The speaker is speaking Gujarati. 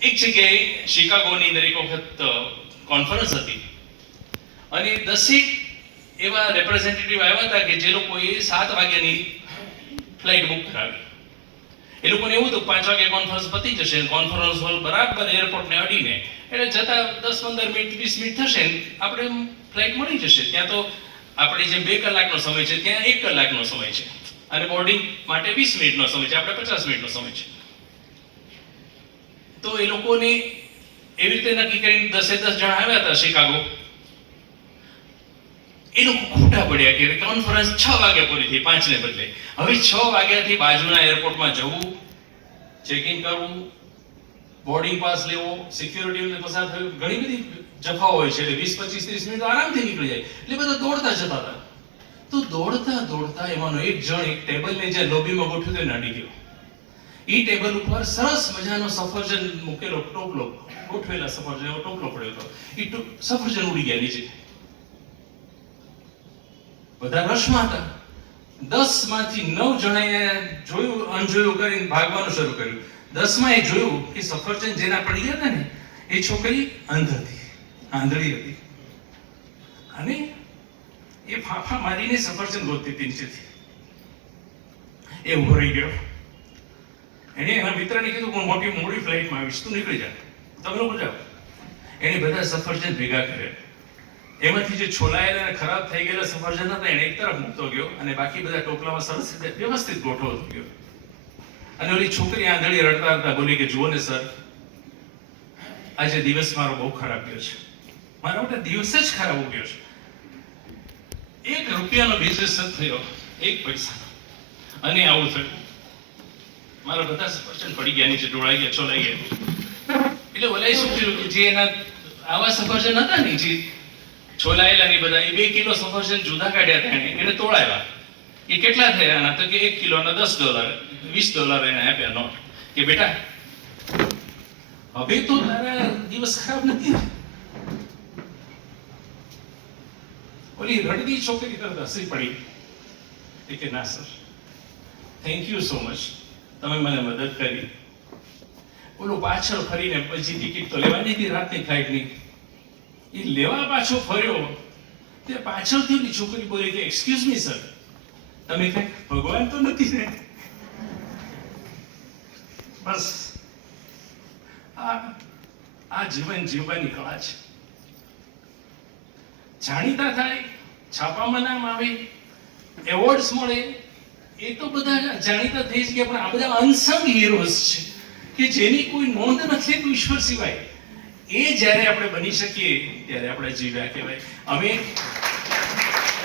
એક જગ્યાએ શિકાગોની અંદર એક વખત કોન્ફરન્સ હતી અને 10 એવા રેપ્રેઝેન્ટેટિવ આવ્યા હતા કે જે લોકોએ 7 વાગ્યાની ફ્લાઇટ બુક કરાવી. એ લોકોને એવું હતું 5 વાગે કોન્ફરન્સ પતી જશે, કોન્ફરન્સ હોલ બરાબર એરપોર્ટને અડીને, એટલે જતા 10-15 મિનિટ 20 મિનિટ થશે ને આપણે ફ્લાઇટ મળી જશે. ત્યાં તો આપણે જેમ 2 કલાકનો સમય છે ત્યાં 1 કલાકનો સમય છે અને બોર્ડિંગ માટે 20 મિનિટનો સમય છે, આપણે 50 મિનિટનો સમય છે. તો એ લોકોને એવી રીતે નક્કી કરીને 10 જણા આવ્યા હતા શિકાગો. એ લોકો ખોટા પડ્યા કે કોન્ફરન્સ 6 વાગે પૂરી થઈ, 5 ને બદલે. હવે 6 વાગ્યાથી બાજુના એરપોર્ટમાં જવું, ચેક ઇન કરવું, બોર્ડિંગ પાસ લેવો, સિક્યુરિટી પસાર થયું, ઘણી બધી જફાઓ હોય છે. એટલે 20-25-30 મિનિટ આરામથી નીકળી જાય. એટલે બધા દોડતા જતા હતા. તો દોડતા એમાંનો એક જણ એક ટેબલને જે લોબીમાં ગોઠવ્યું તે નડી ગયો. એ ટેબલ ઉપર સરસ મજાનો સફરજન મૂકેલો ટોપલો, ગોઠવેલા સફરજન ટોપલો પડ્યો હતો. એ સફરજન ઉડી ગયા નીચે. બધા રશમાં હતા. 10 માંથી 9 જણાએ જોયું, અણજોયું કરીને ભાગવાનું શરૂ કર્યું. 10 માં એ જોયું કે સફરજન જેના પડી ગયા હતા ને એ છોકરી અંધ હતી, આંધળી હતી અને એ ફાફા મારીને સફરજન ગોતતી હતી નીચેથી. એ ઉભો રહી ગયો. એને એના મિત્રને કીધું હું મોડી ફ્લાઇટમાં આવીશ, તું નીકળી જા, તમે લોકો જાઓ. એને બધા સફરજન ભેગા કર્યા. એમાંથી જે છોલાયેલા અને ખરાબ થઈ ગયેલા સફરજન હતા એને એક તરફ મૂકતો ગયો અને બાકી બધા ટોપલામાં સરસ રીતે વ્યવસ્થિત ગોઠવતો ગયો. અને ઓલી છોકરી આંધળી રડતા બોલી કે જુઓ ને સર, આજે દિવસ મારો બહુ ખરાબ ગયો છે, મારા માટે દિવસ જ ખરાબ ગયો છે. 1 રૂપિયાનો બિઝનેસ થયો, 1 પૈસાનો, અને આવું થયું. મારા બધા સફરજન પડી ગયા, નીચે ઢોળાઈ ગયા, છોલાઈ ગયા. એટલે ઓલાએ શું કર્યું કે જે એના આવા સફરજન હતા ને જે છોલાયેલા ની બધા, એ 2 કિલો સફરજન જુદા કાઢ્યા હતા, એને તોડાવ્યા. એ કેટલા થયા એના? તો કે 1 કિલોના $10, $20 એને આપ્યા નોટ કે બેટા હવે તો તારા દિવસ ખરાબ નથી. ઓલી રડતી છોકરી તરત હસી પડી કે ના sir, thank you so much, તમે મને મદદ કરી. ઓલો પાછળ ફરીને પછી ટિકિટ તો લેવાની હતી રાતની ફ્લાઇટની, એ લેવા પાછો ફર્યો તે પાછળથી ઓલી છોકરી બોલી કે એક્સક્યુઝ મી સર, તમે કઈ ભગવાન તો નથી ને? બસ આ જીવન જીવવાની કળા છે. જાણીતા થાય, છાપામાં નામ આવે, એવોર્ડ્સ મળે, એ તો બધા જાણીતા થઈ જ ગયા. પણ આ બધા અનસંગ હીરોઝ છે કે જેની કોઈ નોંધ નથી લેતું ઈશ્વર સિવાય. એ જ્યારે આપણે બની શકીએ ત્યારે આપણે જીવ્યા કહેવાય. અમે